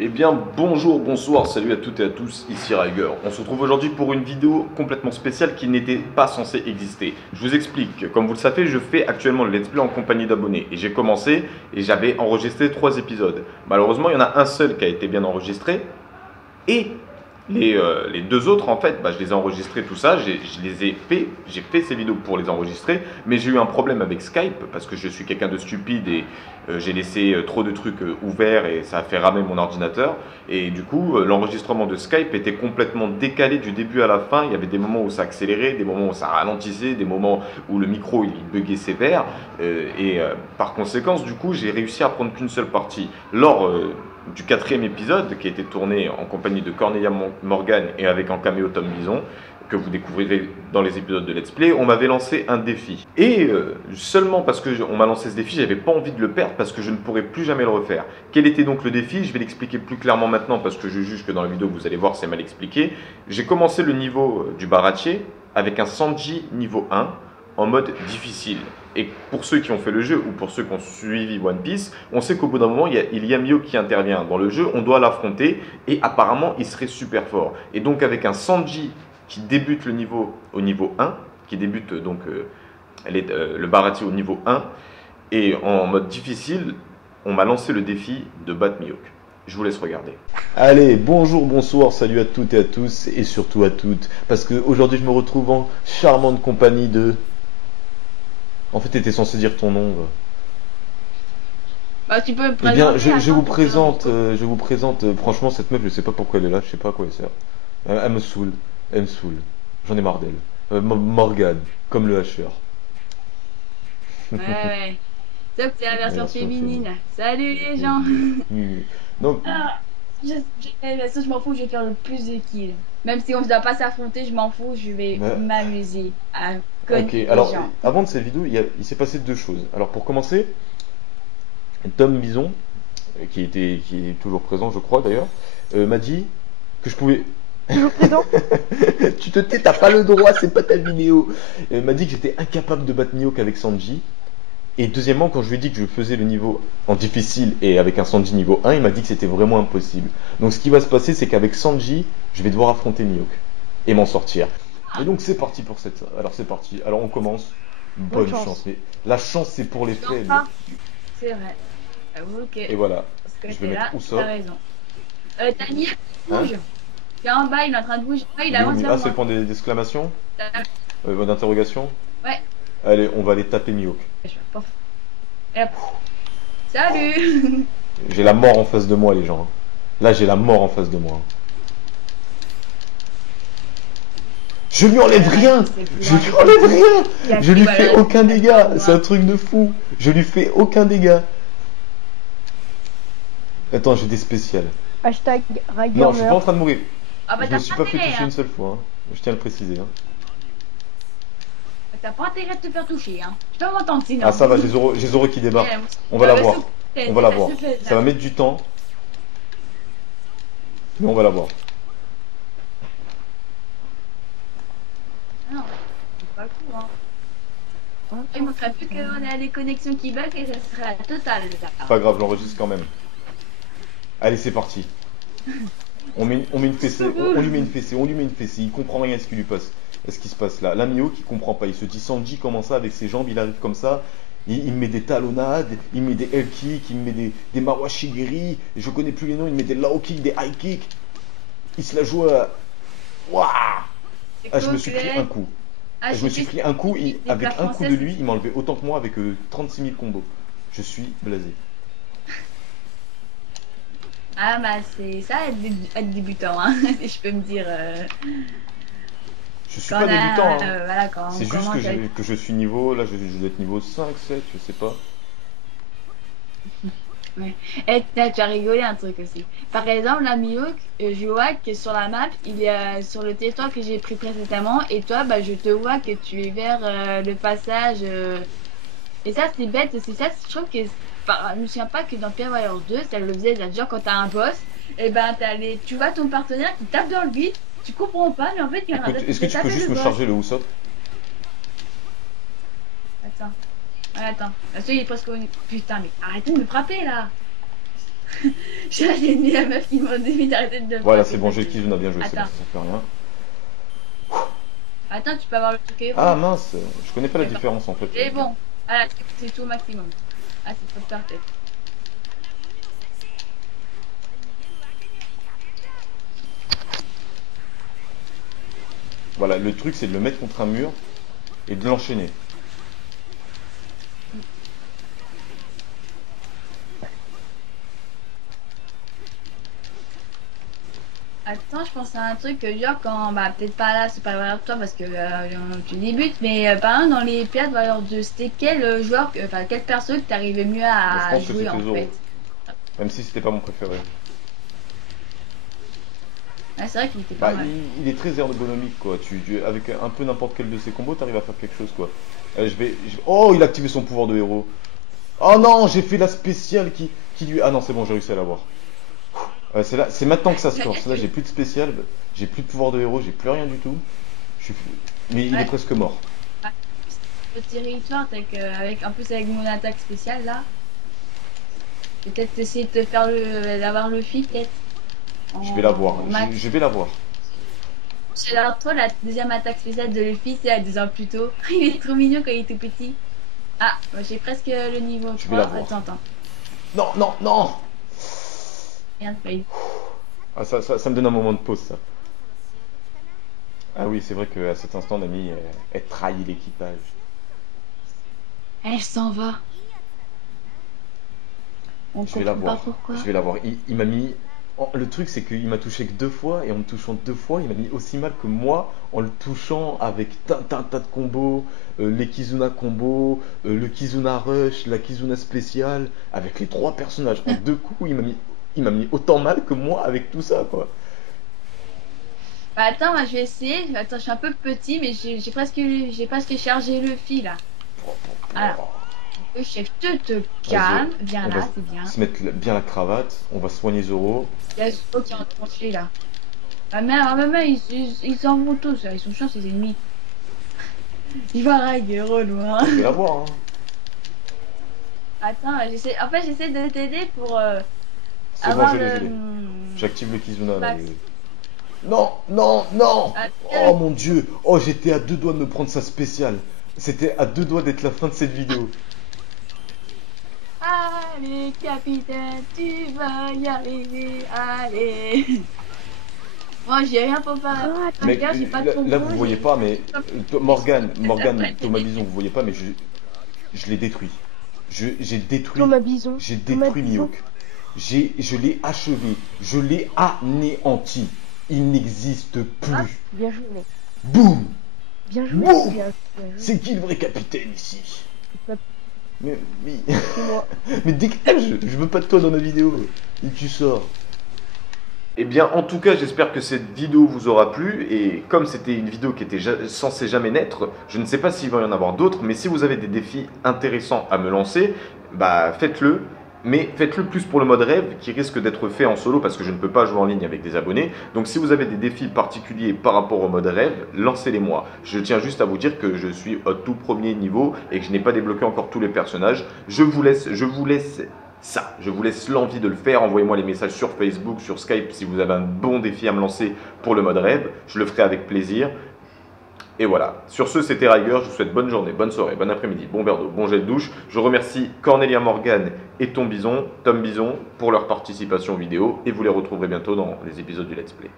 Eh bien bonjour, bonsoir, salut à toutes et à tous, ici Riger. On se retrouve aujourd'hui pour une vidéo complètement spéciale qui n'était pas censée exister. Je vous explique, comme vous le savez, je fais actuellement le let's play en compagnie d'abonnés. Et j'ai commencé et j'avais enregistré 3 épisodes. Malheureusement, il y en a un seul qui a été bien enregistré. Et les deux autres, en fait, je les ai enregistrés, tout ça, j'ai fait ces vidéos pour les enregistrer, mais j'ai eu un problème avec Skype parce que je suis quelqu'un de stupide et j'ai laissé trop de trucs ouverts et ça a fait ramer mon ordinateur. Et du coup, l'enregistrement de Skype était complètement décalé du début à la fin. Il y avait des moments où ça accélérait, des moments où ça ralentissait, des moments où le micro il buguait sévère. Par conséquence, du coup, j'ai réussi à prendre qu'une seule partie. Lors du 4e épisode qui a été tourné en compagnie de Cornelia Morgan et avec en caméo Tom Bison, que vous découvrirez dans les épisodes de Let's Play, on m'avait lancé un défi. Et seulement parce qu'on m'a lancé ce défi, j'avais pas envie de le perdre parce que je ne pourrais plus jamais le refaire. Quel était donc le défi? Je vais l'expliquer plus clairement maintenant parce que je juge que dans la vidéo vous allez voir c'est mal expliqué. J'ai commencé le niveau du Baratie avec un Sanji niveau 1 en mode difficile. Et pour ceux qui ont fait le jeu ou pour ceux qui ont suivi One Piece, on sait qu'au bout d'un moment, il y a Mihawk qui intervient dans le jeu, on doit l'affronter et apparemment il serait super fort. Et donc avec un Sanji qui débute le niveau au niveau 1, qui débute donc le Baratie au niveau 1, et en mode difficile, on m'a lancé le défi de battre Mihawk. Je vous laisse regarder. Allez, bonjour, bonsoir, salut à toutes et à tous, et surtout à toutes, parce qu'aujourd'hui je me retrouve en charmante compagnie de... En fait, t'étais censé dire ton nom. Bah, tu peux me Eh bien, présenter. je vous présente, franchement, cette meuf, je sais pas pourquoi elle est là, je sais pas à quoi elle sert. Elle me saoule. J'en ai marre d'elle. Morgane, comme le hacheur. Ouais, ouais. Sauf que c'est la version version féminine. Salut les gens. Donc, Ah, ça, je m'en fous, je vais faire le plus de kills. Même si on ne doit pas s'affronter, je m'en fous, je vais bah, m'amuser à ok, cogner les alors, gens. avant de cette vidéo, il s'est passé deux choses. Alors, pour commencer, Tom Bison, qui est toujours présent, je crois d'ailleurs, m'a dit que je pouvais... Toujours présent. Tu te tais, t'as pas le droit, c'est pas ta vidéo. Il m'a dit que j'étais incapable de battre Mihawk avec Sanji. Et deuxièmement, quand je lui ai dit que je faisais le niveau en difficile et avec un Sanji niveau 1, il m'a dit que c'était vraiment impossible. Donc ce qui va se passer, c'est qu'avec Sanji, je vais devoir affronter Mihawk et m'en sortir. Et donc c'est parti pour cette... Alors c'est parti, alors on commence. Bonne chance. Mais la chance c'est pour les faibles. C'est vrai. Ok. Et voilà. Parce Je que vais t'es là, mettre où t'as ça? raison. T'as mis Hein? bouge. T'es en bas, il est en train de bouger. Ah, il Il est où, avance lui? vers Ah, c'est moi. le point d'exclamation? T'as- Point d'interrogation? Ouais. Allez, on va aller taper Mihawk. Je fais pof. Et hop. Salut. J'ai la mort en face de moi, les gens. Là, j'ai la mort en face de moi. Je lui enlève rien. Je lui enlève rien. Je lui fais aucun dégât. C'est un truc de fou. Je lui fais aucun dégât. Attends, j'ai des spéciales. Hashtag Riger Non, je suis pas en train de mourir. Ah bah Je me t'as suis pas pas fait intérêt, toucher hein. une seule fois. Hein. Je tiens à le préciser. Hein. T'as pas intérêt de te faire toucher, hein. Je peux m'entendre sinon. Ah, ça va, j'ai Zoro qui débarque. On va la voir. On va la voir. Ça va mettre du temps. Mais on va la voir. Non, c'est pas cool, hein. Il manquerait plus qu'on ait des connexions qui bug et ça serait la totale, là. Pas grave, j'enregistre quand même. Allez, c'est parti. On met une fessée, on lui met une fessée, on lui met une fessée. Il comprend rien à ce qui lui passe. À ce qui se passe là. Là, Mihawk, il comprend pas. Il se dit Sanji, comment ça, avec ses jambes, il arrive comme ça. Il me met des talonnades, il me met des L kicks, il me met des Mawashigiri. Je connais plus les noms, il me met des Lao kicks, des high kicks. Il se la joue à. Waouh! Ah, je me suis pris un coup. Ah, Je me suis pris un coup, avec un coup de lui, il m'a enlevé autant que moi avec 36 000 combos. Je suis blasé. Ah bah c'est ça être débutant, hein. Si je peux me dire. Je suis Quand pas débutant. Hein. Voilà, quand C'est on juste commence que je suis niveau, là je dois être niveau 5, 7, je sais pas. Ouais. Et là, tu as rigolé un truc aussi. Par exemple, la Mihawk, je vois que sur la map, il y a sur le territoire que j'ai pris précédemment, et toi, bah, je te vois que tu es vers le passage. Et ça, c'est bête, c'est ça, je trouve que. Je me souviens pas que dans Pierre Warriors 2, ça le faisait, là, genre quand t'as un boss, et ben tu vois ton partenaire qui tape dans le vide, tu comprends pas, mais en fait, il y en a d'autres Est-ce que qui tu peux tapent juste le me boss. charger le Usopp? Attends. Ouais, attends. Là, il est presque. Putain, mais arrêtez de me frapper là! J'ai mis la meuf qui m'a dit d'arrêter de le Voilà, frapper. c'est bon, j'ai le Kizuna bien joué, c'est bon, Attends, ça fait rien. attends, tu peux avoir le truc. Ah mince, je connais pas la C'est bon. différence en fait. Et bon, voilà, c'est tout au maximum. Ah, c'est trop parfait. Voilà, le truc c'est de le mettre contre un mur et de l'enchaîner. Attends, je pense à un truc genre quand, bah peut-être pas là, c'est pas le valeur de toi parce que tu débutes, mais par exemple dans les pièces valeur de c'était quel joueur, enfin quel perso que t'arrivais mieux Bah, je à pense que jouer c'était en Zoro, fait. même si c'était pas mon préféré. Ouais, c'est vrai qu'il était Bah, pas mal. il est très ergonomique quoi. Avec un peu n'importe quel de ses combos, t'arrives à faire quelque chose quoi. Oh, il a activé son pouvoir de héros. Oh non, j'ai fait la spéciale qui lui. Ah non, c'est bon, j'ai réussi à l'avoir. C'est maintenant que ça se corse. Là, j'ai plus de spécial, j'ai plus de pouvoir de héros, j'ai plus rien du tout. Je suis... Mais il est Ouais. presque mort. Petit territoire, avec en plus avec mon attaque spéciale là, peut-être essayer de te faire d'avoir le fi peut-être. Je vais l'avoir. Max. Je vais l'avoir. Alors toi, la deuxième attaque spéciale de Luffy, c'est à 2 ans plus tôt. Il est trop mignon quand il est tout petit. Ah, moi, j'ai presque le niveau 3. Je vais l'avoir. Attends. Non, non, non. Rien de fail. Ah, ça me donne un moment de pause ça. Ah oui, c'est vrai qu'à cet instant, Nami, elle trahit l'équipage. Elle s'en va. On Je vais comprend pas l'avoir. pourquoi. Je vais l'avoir. Il m'a mis. Le truc, c'est qu'il m'a touché que 2 fois, et en me touchant 2 fois, il m'a mis aussi mal que moi en le touchant avec tas de combos, les Kizuna combos, le Kizuna Rush, la Kizuna spéciale, avec les 3 personnages. En 2 coups, il m'a mis autant mal que moi avec tout ça, quoi. Bah, attends, moi je vais essayer. Attends, je suis un peu petit, mais j'ai presque chargé le fil là. Alors, le chef, te calme. Viens On là, va c'est bien. se mettre bien la cravate, on va soigner Zoro. Il y a Zoro qui est en tranché là. Ma mère, ils s'en vont tous là. Ils sont chiants, ces ennemis. Il va raguer, relou, hein. Je vais l'avoir, hein. Attends, en fait, j'essaie de t'aider pour C'est bon, avoir je l'ai, le. je l'ai. J'active le Kizuna là. Max. Non, non, non. Ah, Oh mon dieu. Oh, j'étais à 2 doigts de me prendre sa spéciale. C'était à 2 doigts d'être la fin de cette vidéo. Allez, capitaine, tu vas y arriver, allez. Moi, j'ai rien pour faire. Mais Regarde, j'ai pas de là, combo, là, vous voyez j'ai- pas, mais Morgane, après, Thomas Bison, vous voyez pas, mais je l'ai détruit. J'ai détruit, Thomas Bison. j'ai Thomas détruit Bison. Mihawk. Je l'ai achevé, je l'ai anéanti. Il n'existe plus. Ah, bien joué, mec. Boum. Bien joué, Wow. bien joué. C'est qui le vrai capitaine ici? C'est Mais, moi. mais dégage, je veux pas de toi dans ma vidéo. Et tu sors. Eh bien, en tout cas, j'espère que cette vidéo vous aura plu. Et comme c'était une vidéo qui était censée jamais naître, je ne sais pas s'il va y en avoir d'autres. Mais si vous avez des défis intéressants à me lancer, bah faites-le. Mais faites-le plus pour le mode rêve qui risque d'être fait en solo parce que je ne peux pas jouer en ligne avec des abonnés. Donc si vous avez des défis particuliers par rapport au mode rêve, lancez-les-moi. Je tiens juste à vous dire que je suis au tout premier niveau et que je n'ai pas débloqué encore tous les personnages. Je vous laisse ça. Je vous laisse l'envie de le faire. Envoyez-moi les messages sur Facebook, sur Skype si vous avez un bon défi à me lancer pour le mode rêve. Je le ferai avec plaisir. Et voilà, sur ce c'était Riger, je vous souhaite bonne journée, bonne soirée, bon après-midi, bon verre d'eau, bon jet de douche. Je remercie Cornelia Morgan et Tom Bison pour leur participation aux vidéos et vous les retrouverez bientôt dans les épisodes du Let's Play.